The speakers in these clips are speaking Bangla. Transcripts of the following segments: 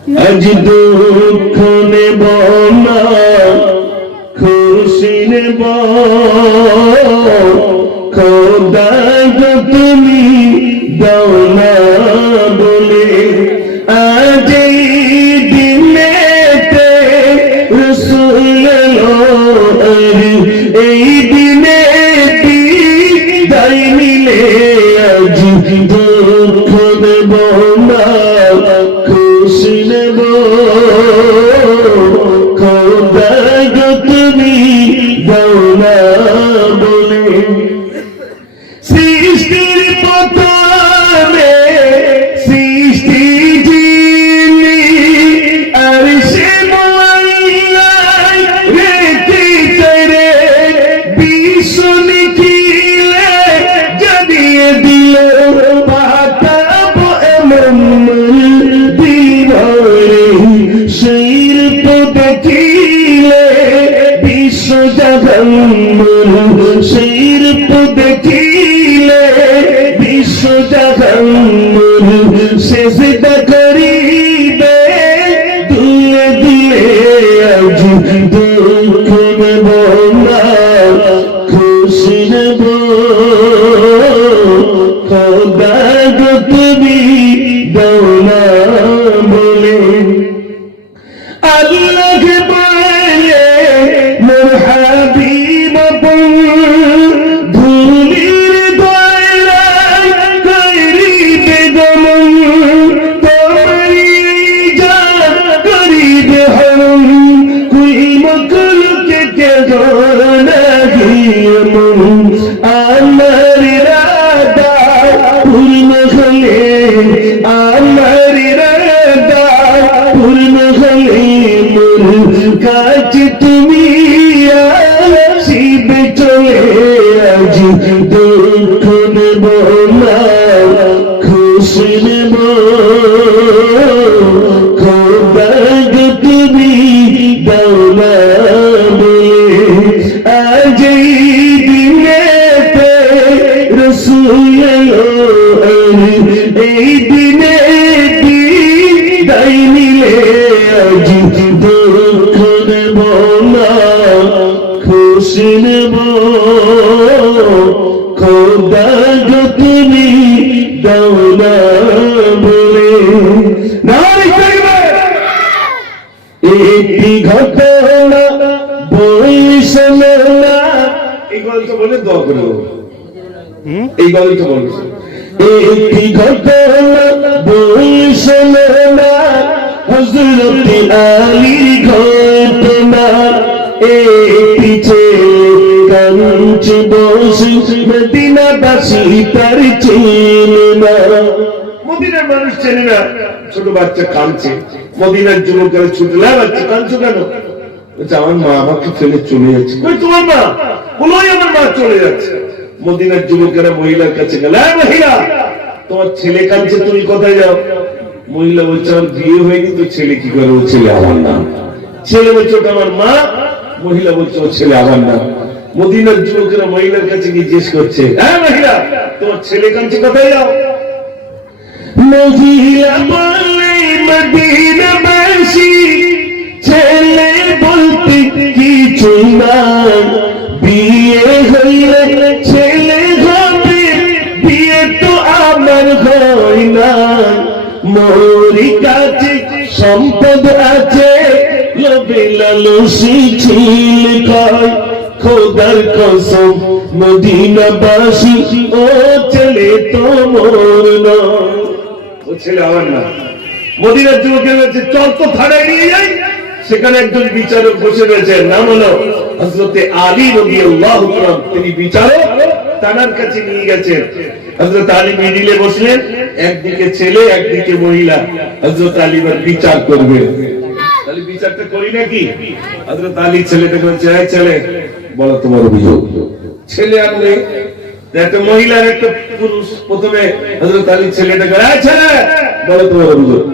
আজ দুঃখ নেব না খুশি নেব। খোদা তুমি দাও না বলে শেষটা করিবে এই দিনে দাই নিলে আজ দুঃখ খুশি নেব খোদা ছোট বাচ্চা কাঁদছে। মদিনার কেন? আমার মা আমাকে ফেলে চলে যাচ্ছে। তোমার মা? বলোই আমার মা চলে যাচ্ছে। মদিনার যুবকেরা মহিলার কাছে গেল মহিলা, তোমার ছেলে কাঁদছে, তুমি কোথায় যাও? মহিলা বলছে, আমার বিয়ে হয়নি, তো ছেলে কি করে? ও ছেলে আমার নাম ছেলে বলছে, ওটা আমার মা। মহিলা বলছে ও ছেলে আমার নাম মদিনার যুবকেরা মহিলার কাছে গিয়ে জিজ্ঞেস করছে হ্যাঁ মহিলা, তোমার ছেলে কাঁদছে, কোথায় যাও? মহিলা বলে, মদিনাবাসী, ছেলে বলতে কিছু না। বিয়ে হইলে কাছে সম্পদ আছে। কয়, খোদার কসম, মদিনাবাসী, ও ও ছেলে আমার না মদিনার যুবকের চল তো থানায় নিয়ে যাই। সেখানে একজন বিচারক বসে রয়েছে। নাম হলো হজরতে আলী রবি তিনি বিচারক তানার কাছে নিয়ে গেছেন। হজরত আলী মিডিলে বসলেন, একদিকে ছেলে, একদিকে মহিলা। হজরত আলী বিচার করবে। তাহলে বিচারটা করি নাকি? হজরত আলী ছেলেটাকে বলছে, "এই ছেলে, বলো তোমার অভিযোগ। ছেলে আর নেই একটা মহিলা আর একটা পুরুষ প্রথমে হজরত আলী ছেলেটাকে, "এই ছেলে, বলো তোমার অভিযোগ।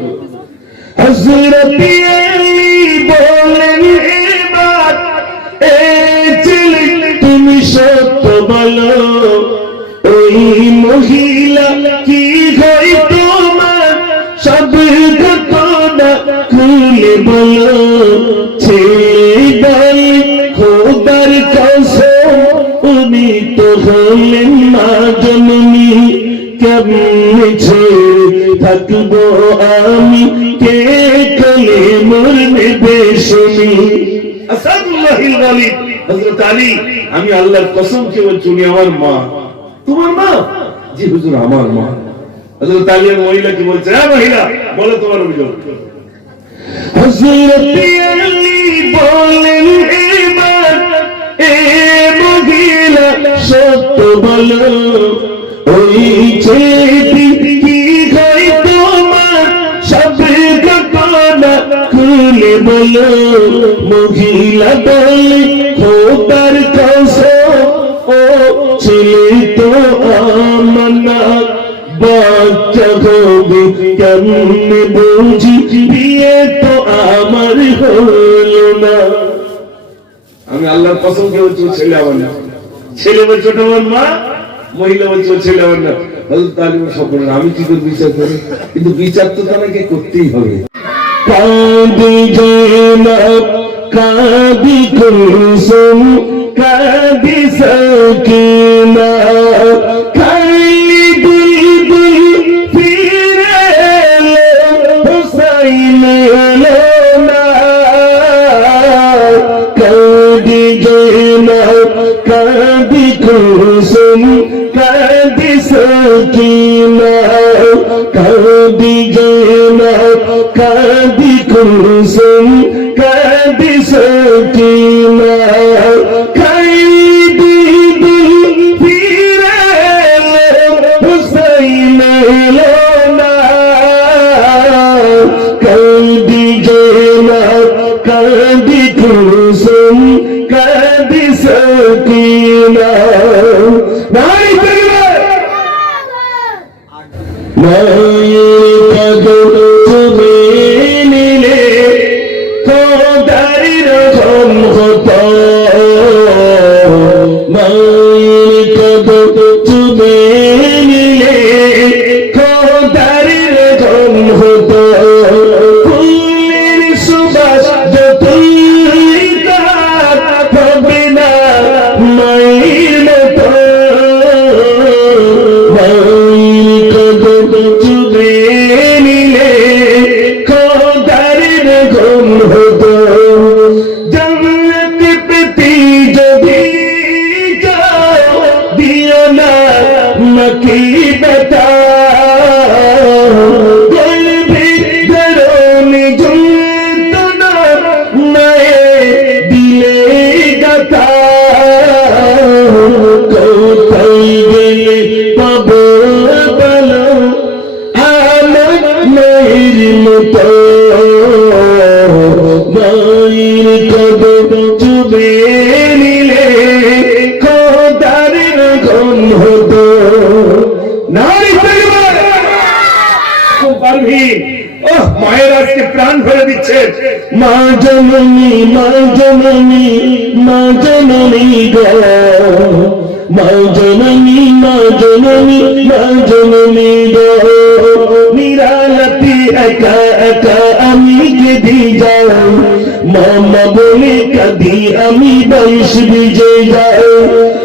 হজরত বলেন এবার এ ছেলে, তুমি সত্য বলো। ওই মহিলা কি হয় তোমার? সব ঘটনা দিলে বলো। ছেড়ে খোদার কসম, উনি তো হলেন মা জননী। কেমনে ছেড়ে থাকব আমি? কে কলে মোর নেবে শুনি আসাদুল্লাহিল গালিব হযরত আলী, আমি আল্লাহর কসম কে বলছি আমার মা। তোমার মা? জি, হুজুর, আমার মা। হযরত আলী আর মহিলাকে বলছে? হ্যাঁ মহিলা, বলো তোমার অভিযোগ আলী বলেন মহিলা, সত্য বলো, ওই ছেলেটি কি হয় তোমার খুলে বলো, মহিলা বলে, খোদার ও ছেলে তো আমার না বাচ্চা হবে কেমনে বুঝি? বিয়ে তো আমার হলো না। আমি আল্লাহর কসম কে বলছি ছেলে আমার না। ছেলে বলছে, ওটা আমার মা, মহিলা বলছে ছেলে আমার না। আমি কি করে বিচার করি কিন্তু বিচার তো তাকে করতেই হবে। কাঁদি জৈনব কাঁদি কুলসুম কাঁদি সকিনা খালি বুলবুল ফিরে এলো হুসাইন এলো না কাঁদি জৈনব কাঁদি কুলসুম কাঁদি সকিনা কাঁদি জৈনব কাঁদি খোদারির রকম হতো জননী মা জননী গো। মা জননী মা জননী মা জননী গো। নিরালতি একা একা আমি কেঁদে যাও, মামা বলে কাঁদি আমি বয়স বিজে যাও।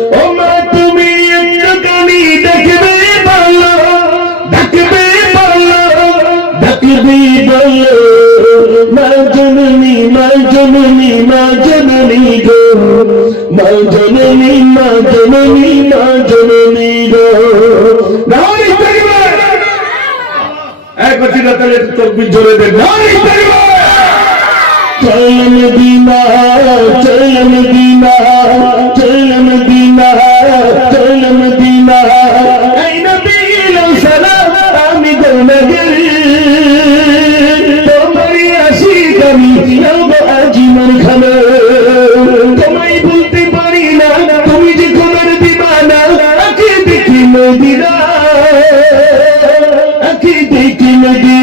তাহলে তকবির জোরে দেন। চল মদিনা চল মদিনা চল মদিনা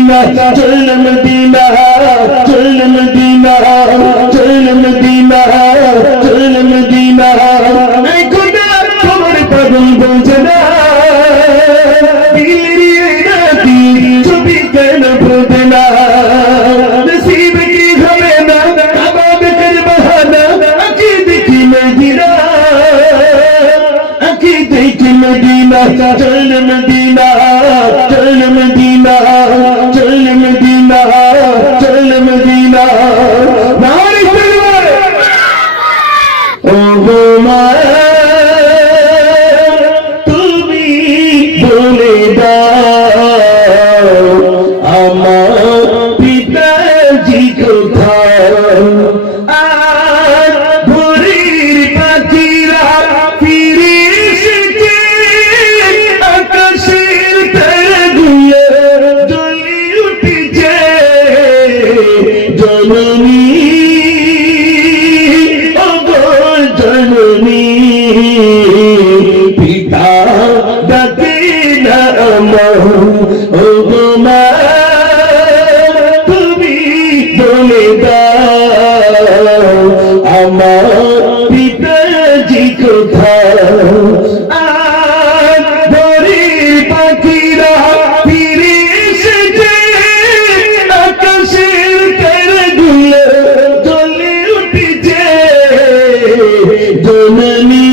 মদিনা জননী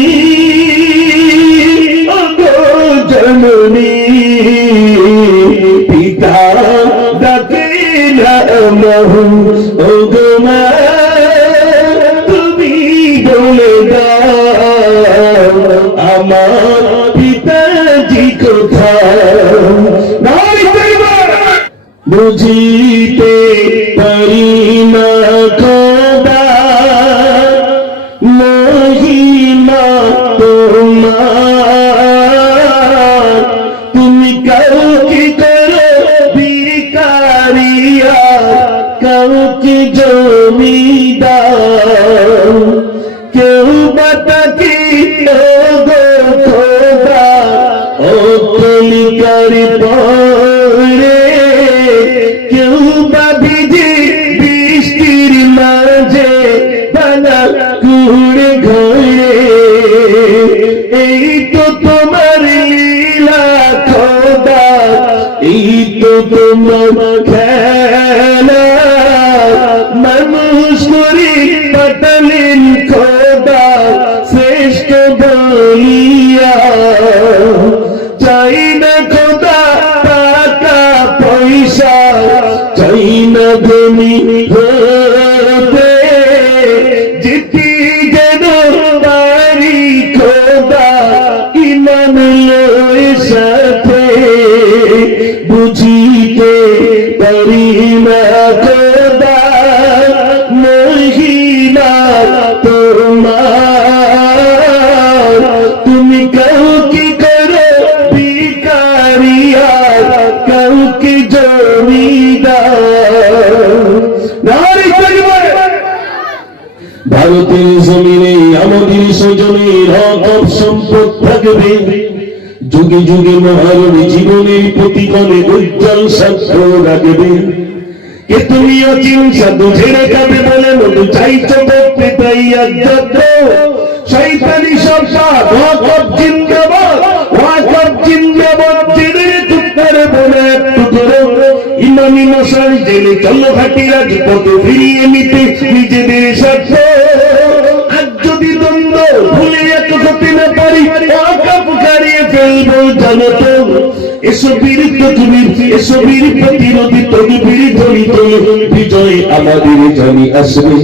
জননী পিতা ডাকে মহু ওগো মা তুমি বলে আমার পিতাজি কোথায়? নাই কলিকার বুঝিতে পারি না খোদা মহিমা তোমার। তুমি কাউকে করো ভিকারিয়া কাউকে জমিদার। ভারতের জমিনে, আমাদের সজনের হক সম্পদ থাকবে। যুগে যুগে মহারণী জীবনের প্রতিকলে উজ্জ্বল সাক্ষ্য রাখবে। কে তুমি অচিন সাধু ছেড়ে যাবে বলে মধু চাইছো দেখতে তাই আজ্ঞাত? শৈতানি সরকার জিন্দাবাদ জিন্দাবাদ জেনে বলে একটু ধরো। ইমামি মশাই জেলে চলো ঘাটি রাজপথে ফিরিয়ে নিতে নিজেদের স্বার্থ ফেলব জানো তো? এসো বীরিত তুমি এসো বীর প্রতিরোধী তদবীর ধরিত বিজয় আমাদের জানি আসবে।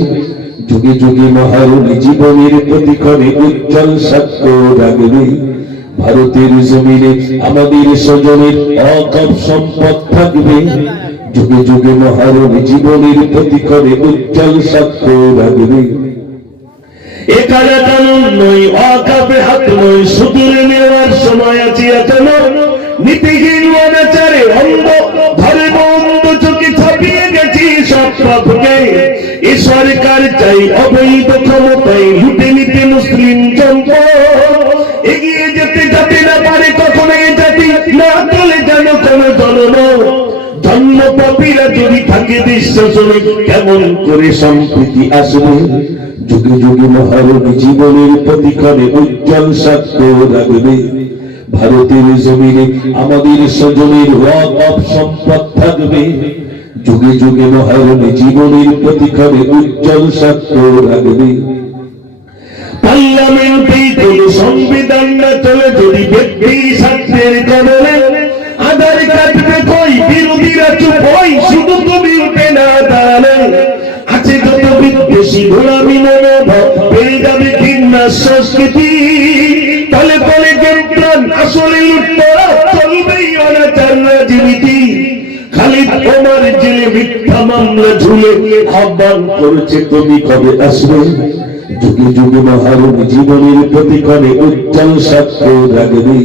যুগে যুগে মহারণী জীবনের প্রতিক্ষণে উজ্জ্বল সাক্ষ্য রাখবে ভারতের জমিনে আমাদের স্বজনের অকপ সম্পদ থাকবে। যুগে যুগে মহারণী জীবনের প্রতিক্ষণে উজ্জ্বল সাক্ষ্য রাখবে এখানে কানুন নয় অকাপে হাত নয়, সুদূর নেওয়ার সময় আছে এখনও। নীতিহীন অনাচারে অন্ধ ধর্ম অন্ধ চোখে ছাপিয়ে গেছি সব পাপকে। এ সরকার চাই অবৈধ ক্ষমতায়, লুটে নিতে মুসলিম সম্পদ এগিয়ে যেতে যাতে না পারে, কখনো এ জাতি না চলে যেন কোনো জনম। ধন্য পাপীরা যদি থাকে দেশ কেমন করে সম্প্রীতি আসবে? যুগে যুগে মহারণী জীবনের প্রতিক্ষণে উজ্জ্বল সাক্ষ্য রাখবে, ভারতের জমিনে আমাদের স্বজনের ওয়াক সম্পদ থাকবে। যুগে যুগে মহারণী জীবনের প্রতিক্ষণে উজ্জ্বল সাক্ষ্য রাখবে। পার্লামেন্টেই কোন সংবিধান না চলে যদি ব্যক্তি স্বার্থের কারণে আধার কাটবে কই? বিরোধীরা চুপ হই, শুধু তুমি বেশি ঘোরামি মনোভাব বেড়ে যাবে ঘৃণা সংস্কৃতি। তলে তলে জ্ঞান আসলে লুটতরা চলবেই অনাচার সাক্ষ্য রাখবে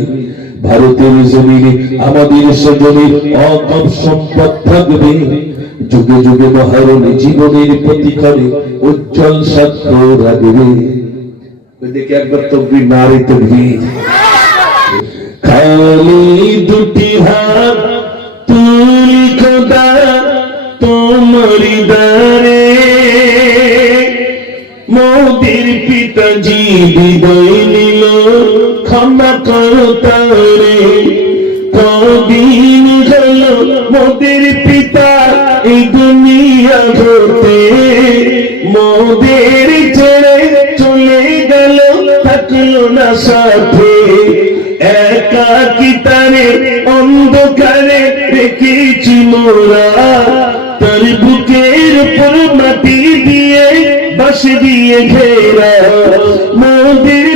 ভারতের জমিনে আমাদের সজনের অকম সম্পদ থাকবে। যুগে যুগে মহারণী জীবনের প্রতিক্ষণে উজ্জ্বল সাক্ষ্য রাখবে ওই দেখে একবার তকবির নারী তকবির। খালি দুটি হাত তুলি খোদা তোমারি দারে মোদির পিতাজি বিদায় নিল, ক্ষমা করো তারে। কদিন গেল মোদের পিতা এই দুনিয়া হতে মোদের ছেড়ে চলে গেল, থাকল না সাথে। একা কি তারে অন্ধকারে রেখেছি মোরা? তার বুকের উপর মাটি দিয়ে বাস দিয়ে ঘেরা। মোদের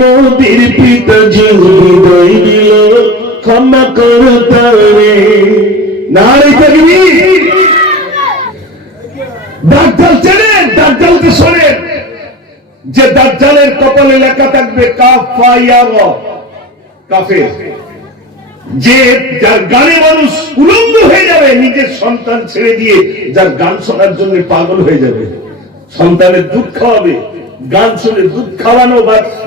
মোদের পিতাজি হৃদয় দিল। ক্ষমা করো তারে। নারী থাকবি দাজ্জাল চেনেন, দাজ্জালকে শোনেন। যে দাজ্জালের কপালে লেখা থাকবে কাফাইয়া কাফের। যে যার গানে মানুষ উলঙ্গ হয়ে যাবে, নিজের সন্তান ছেড়ে দিয়ে যার গান শোনার জন্য পাগল হয়ে যাবে, সন্তানের দুঃখ খাওয়াবে। গান শুনে দুধ খাওয়ানো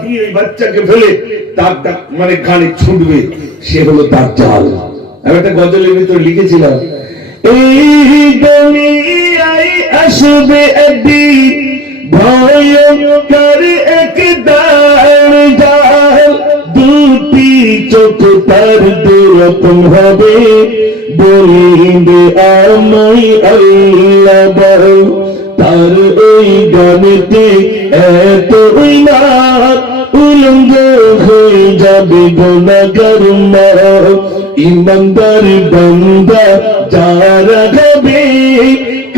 দিয়ে বাচ্চাকে ফেলে তার মানে গানে ছুটবে, সে হলো তার জাল। আমি একটা গজলের ভিতরে লিখেছিলাম, এই দুনিয়ায় আসবে একদিন ভয়ঙ্কর এক দাঁড় জাল। দুটি চোখ তার দুরকম হবে, বলিবে আমায় আল্লাহ তার ওই গানেতে এত না উলঙ্গ হয়ে যাবে গোনাগার ইমানদার বান্দা যারা হবে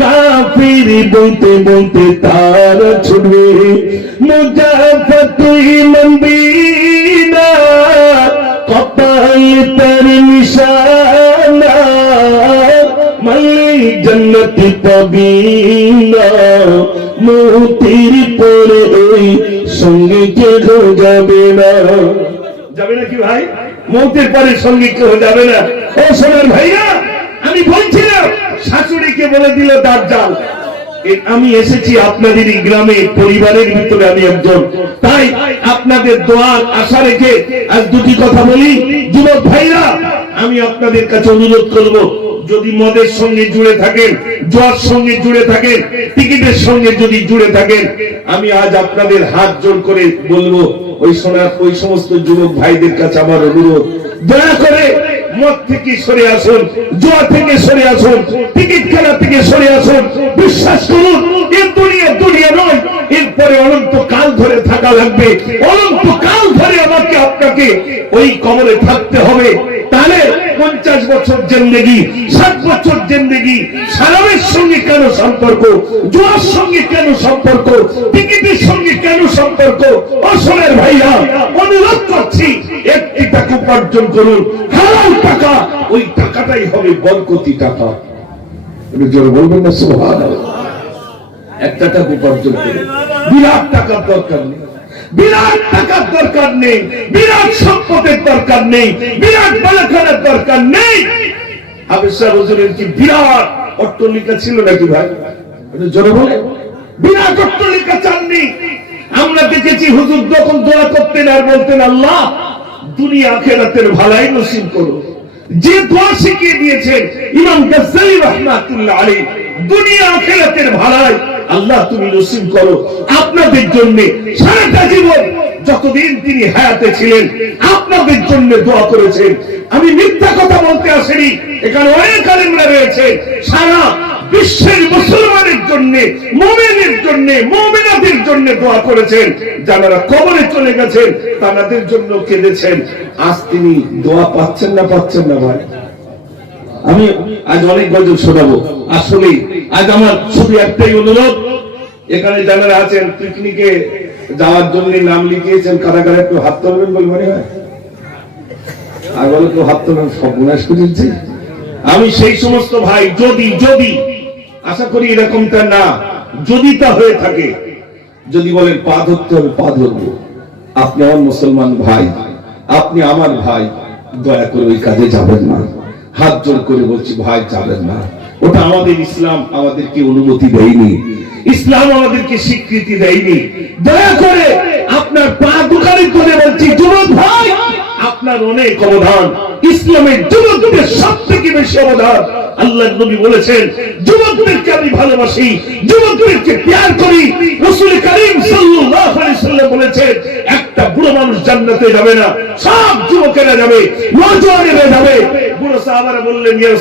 কাফির বলতে বলতে তারা ছুটবে। মুজাফতুই মন্দিনা কপাল তার নিশানা। জন্নতি পবিনা মুতির পরে ওই সঙ্গে যাবে না। যাবে না কি ভাই? পরে সঙ্গে কেউ যাবে না? ও সোনার আমি বলছিলাম, শাশুড়িকে বলে দিল আমি এসেছি আপনাদের এই গ্রামে, পরিবারের ভিতরে আমি একজন। তাই আপনাদের দোয়ার আশা রেখে আজ দুটি কথা বলি। যুবক ভাইরা, আমি আপনাদের কাছে অনুরোধ করব যদি মদের সঙ্গে জুড়ে থাকেন, জোয়ার সঙ্গে জুড়ে থাকেন, টিকিটের সঙ্গে যদি জুড়ে থাকেন, আমি আজ আপনাদের হাত জোর করে বলব, ওই সোনার ওই সমস্ত যুবক ভাইদের কাছে আমার অনুরোধ, দয়া করে মদ থেকে সরে আসুন, জোয়া থেকে সরে আসুন, টিকিট খেলা থেকে সরে আসুন, বিশ্বাস করুন এর দুনিয়া দুনিয়া নয় এরপরে অনন্ত কাল ধরে থাকা লাগবে। অনন্ত কাল ধরে আমাকে, আপনাকে ওই কবরে থাকতে হবে। তাহলে পঞ্চাশ বছর জেন্দেগি, ষাট বছর জেন্দেগি সারামের সঙ্গে কেন সম্পর্ক? জোয়ার সঙ্গে কেন সম্পর্ক? টিকিটের সঙ্গে কেন সম্পর্ক? অসমের ভাইয়া, অনুরোধ করছি, একটি টাকা উপার্জন করুন। হারাল টাকা, ওই টাকাটাই হবে বরকতি টাকা। জোরে বলবেন না সোহান একটা টাকা উপার্জন করুন বিরাট টাকার দরকার নেই। বিরাট টাকার দরকার নেই। বিরাট সম্পদের দরকার নেই। বিরাট বালাখানার দরকার নেই। দুনিয়া করো। যে শিখিয়ে দিয়েছেন দুনিয়া ভালাই আল্লাহ তুমি নসিব করো। আপনাদের জন্য সারাটা জীবন যতদিন তিনি হায়াতে ছিলেন, আপনাদের জন্য দোয়া করেছেন। আমি মিথ্যা কথা বলতে আসেনি, এখানে অনেক আলেমরা রয়েছে। সারা বিশ্বের মুসলমানের জন্য, মোমেনের জন্য, মোমেনাদের জন্য দোয়া করেছেন। যারা কবরে চলে গেছেন, তাদের জন্য কেঁদেছেন। আজ তিনি দোয়া পাচ্ছেন না পাচ্ছেন না ভাই? আমি আজ অনেক গজল শোনাবো। আসলে আজ আমার শুধু একটাই অনুরোধ, এখানে যারা আছেন, পিকনিকে যাওয়ার জন্য নাম লিখিয়েছেন কারাগারে একটু হাত তুলবেন বলে মনে হয়? আর বলে কেউ হাত তোলেন সর্বনাশ করেছি আমি সেই সমস্ত ভাই, যদি যদি, আশা করি এরকমটা না, যদি তা হয়ে থাকে, যদি বলেন, পা ধরতে হবে, পা ধরবো। আপনি আমার মুসলমান ভাই, আপনি আমার ভাই, দয়া করে ওই কাজে যাবেন না। হাত জোর করে বলছি, ভাই, যাবেন না। ওটা আমাদের ইসলাম, আমাদেরকে অনুমতি দেয়নি। ইসলাম আমাদেরকে স্বীকৃতি দেয়নি। দয়া করে আপনার পা দোকানে করে বলছি, যুবক ভাই, আপনার অনেক অবদান। ইসলামের যুবকদের সব থেকে বেশি অবদান। আল্লাহ নবী বলেছেন, যুবকদেরকে আমি ভালোবাসি, যুবকদেরকে প্যার করি। রসুল করিম সাল্লাম বলেছেন একটা বুড়ো মানুষ জান্নাতে যাবে না, সব যুবকেরা যাবে যাবে। বুড়ো সাহাবারা বললেন, ইয়া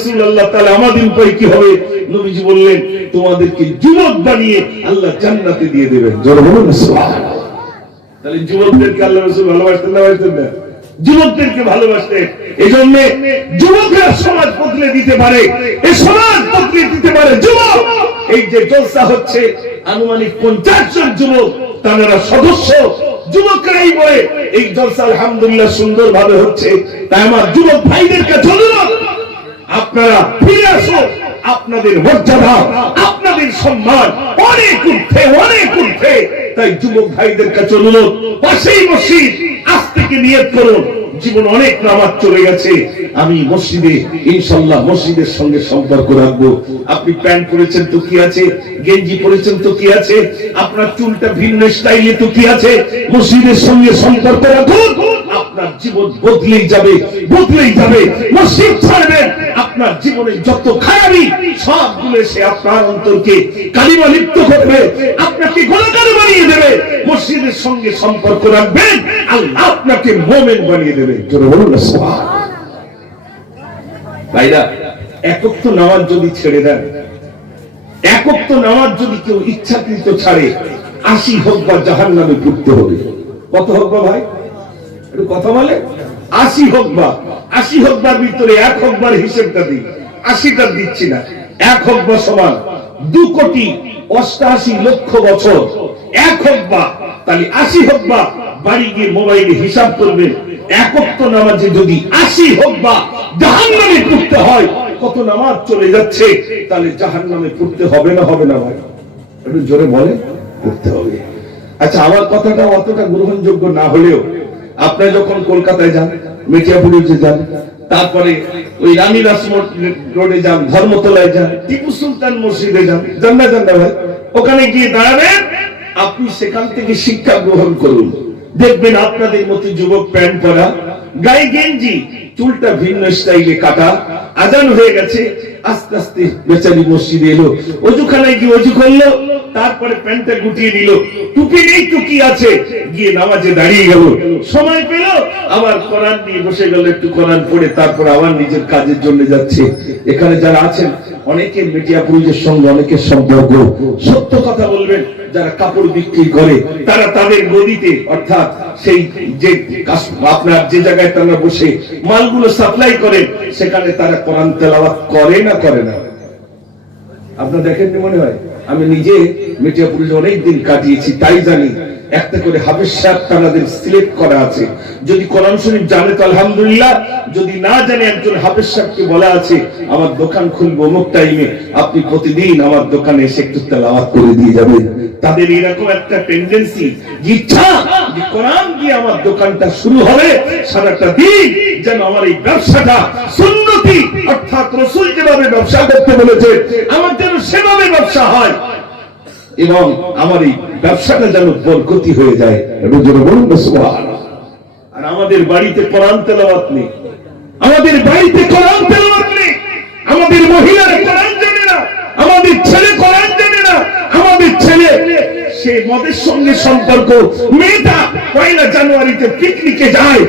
তাহলে আমাদের উপায় কি হবে? নবীজি বললেন, তোমাদেরকে যুবক বানিয়ে আল্লাহ জান্নাতে দিয়ে দেবেন। জোরে বলুন তাহলে যুবকদেরকে আল্লাহ ভালোবাসতেন না যুবকদেরকে এই যুবকরা সমাজ বদলে দিতে পারে এই সমাজ বদলে দিতে পারে যুবক। এই যে জলসা হচ্ছে, আনুমানিক পঞ্চাশ জন যুবক, তারা সদস্য। যুবকরাই বলে, এই জলসা আলহামদুলিল্লাহ সুন্দর ভাবে হচ্ছে। তাই আমার যুবক ভাইদেরকে ধন্যবাদ। আপনারা ফিরে আসুন। আপনাদের মর্যাদা, আপনাদের সম্মান অনেক উঠে অনেক উঠে তাই যুবক ভাইদের কাছে অনুরোধ, পাশেই মসজিদ, আজ থেকে নিয়ত করুন, জীবন অনেক নামাজ চলে গেছে। আমি মসজিদে, ইনশাল্লাহ মসজিদের সঙ্গে সম্পর্ক রাখব। আপনি প্যান্ট পরেছেন তো কি আছে? গেঞ্জি পরেছেন তো কি আছে? আপনার চুলটা ভিন্ন স্টাইলে তো কি আছে? মসজিদের সঙ্গে সম্পর্ক রাখুন। আপনার জীবন বদলেই যাবে বদলেই যাবে মসজিদ ছাড়বেন আপনার জীবনে যত খায়াবি সবগুলো সে আপনার অন্তরকে কালিমা লিপ্ত করবে, আপনাকে গোলাকার বানিয়ে দেবে, মসজিদের সঙ্গে সম্পর্ক রাখবেন আল্লাহ আপনাকে মোমেন বানিয়ে দেবে। বলুন ভাইরা একত্র নামাজ যদি ছেড়ে দেন একত্র নামাজ যদি কেউ ইচ্ছাকৃত ছাড়ে, আশি হোক বা জাহান নামে পড়তে হবে। কত হোক বা ভাই? একটু মোবাইলে হিসাব করবেন। একত্র নামাজে যদি আশি হোক বা জাহান নামে পড়তে হয়, কত নামাজ চলে যাচ্ছে, তাহলে জাহান নামে পড়তে হবে না হবে না ভাই? একটু জোরে বলে পড়তে হবে। আচ্ছা আমার কথাটা অতটা গ্রহণযোগ্য না হলেও আপনি যখন কলকাতায় যান মেটিয়াপুরিতে যান, তারপরে ওই রানী রাসমোট রোডে যান, ধর্মতলায় যান, টিপু সুলতান মসজিদে যান যান না, যান ভাই, ওখানে গিয়ে দাঁড়াবেন, আপনি সেখান থেকে শিক্ষা গ্রহণ করুন। দেখবেন আপনাদের মতো যুবক প্যান্ট পরা, গায়ে গেঞ্জি, চুলটা ভিন্ন স্টাইলে কাটা, আজান হয়ে গেছে, আস্তে আস্তে বেচারি মসজিদে এলো। অজুখানায় গিয়ে অজু করল তারপরে প্যান্টটা গুটিয়ে নিল। টুপি নেই টুকি আছে। গিয়ে নামাজে দাঁড়িয়ে গেল। সময় পেল, আবার কোরআন নিয়ে বসে গেল, একটু কোরআন পড়ে, তারপর আবার নিজের কাজের জন্য যাচ্ছে। এখানে যারা আছেন অনেকের মিডিয়া পুরুষের সঙ্গে অনেকের সম্পর্ক। সত্য কথা বলবেন, যারা কাপড় বিক্রি করে, তারা তাদের গদিতে, অর্থাৎ সেই যে আপনার যে জায়গায় তারা বসে মালগুলো সাপ্লাই করে সেখানে তারা কোরআন তেলাওয়াত করে না করে না। আপনার দেখেননি মনে হয়? আমি নিজে মেটিয়া অনেক দিন কাটিয়েছি তাই জানি। একটা করে হাফেজ সাহেব তাদের সিলেক্ট করা আছে। যদি কোরআন শরীফ জানে তো আলহামদুলিল্লাহ, যদি না জানে একজন হাফেজ সাহেবকে বলা আছে, আমার দোকান খুলবো অমুক টাইমে আপনি প্রতিদিন আমার দোকানে এসে একটু তেলাওয়াত করে দিয়ে যাবেন। তাদের এরকম একটা টেন্ডেন্সি ইচ্ছা যে কোরআন দিয়ে আমার দোকানটা শুরু হবে, সারাটা দিন যেন আমার এই ব্যবসাটা সুন্নতি, অর্থাৎ রসুল যেভাবে ব্যবসা করতে বলেছে, আমার যেন সেভাবে ব্যবসা হয়। এবং আমার এই ব্যবসাটা যেন বরকতি হয়ে যায় এবং যেন বলুন আর আমাদের বাড়িতে কোরআন তেলাওয়াত নেই। আমাদের বাড়িতে কোরআন তেলাওয়াত নেই। আমাদের মহিলারা কোরআন জানে না। আমাদের ছেলে কোরআন জানে না। আমাদের ছেলে, সে মদের সঙ্গে সম্পর্ক। মেয়েটা পয়লা জানুয়ারিতে পিকনিকে যায়।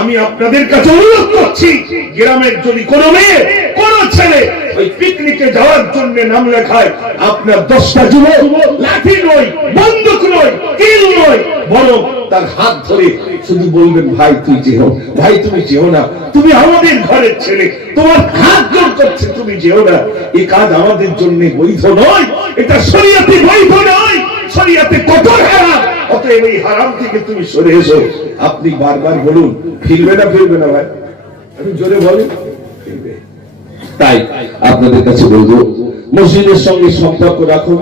আমি আপনাদের কাছে অনুরোধ করছি, গ্রামের যদি কোনো মেয়ে, কোনো ছেলে ওই পিকনিকে যাওয়ার জন্য নাম লেখায়, আপনার দশটা যুবক লাঠি নয়, বন্দুক নয় কিল নয়, বরং তার হাত ধরে শুধু বলবেন, ভাই, তুই যেও, ভাই, তুমি যেও না, তুমি আমাদের ঘরের ছেলে, তোমার হাত জোর করছে, তুমি যেও না। এই কাজ আমাদের জন্য বৈধ নয়, এটা শরীয়তে বৈধ নয়, শরীয়তে কঠোর হারাম, অতএব এই হারাম থেকে তুমি সরে এসো। আপনি বারবার বলুন, ফিরবে না ফিরবে না, ভাই? আমি জোরে বলুন ফিরবে। তাই আপনাদের কাছে বলব মসজিদের সঙ্গে সম্পর্ক রাখুন।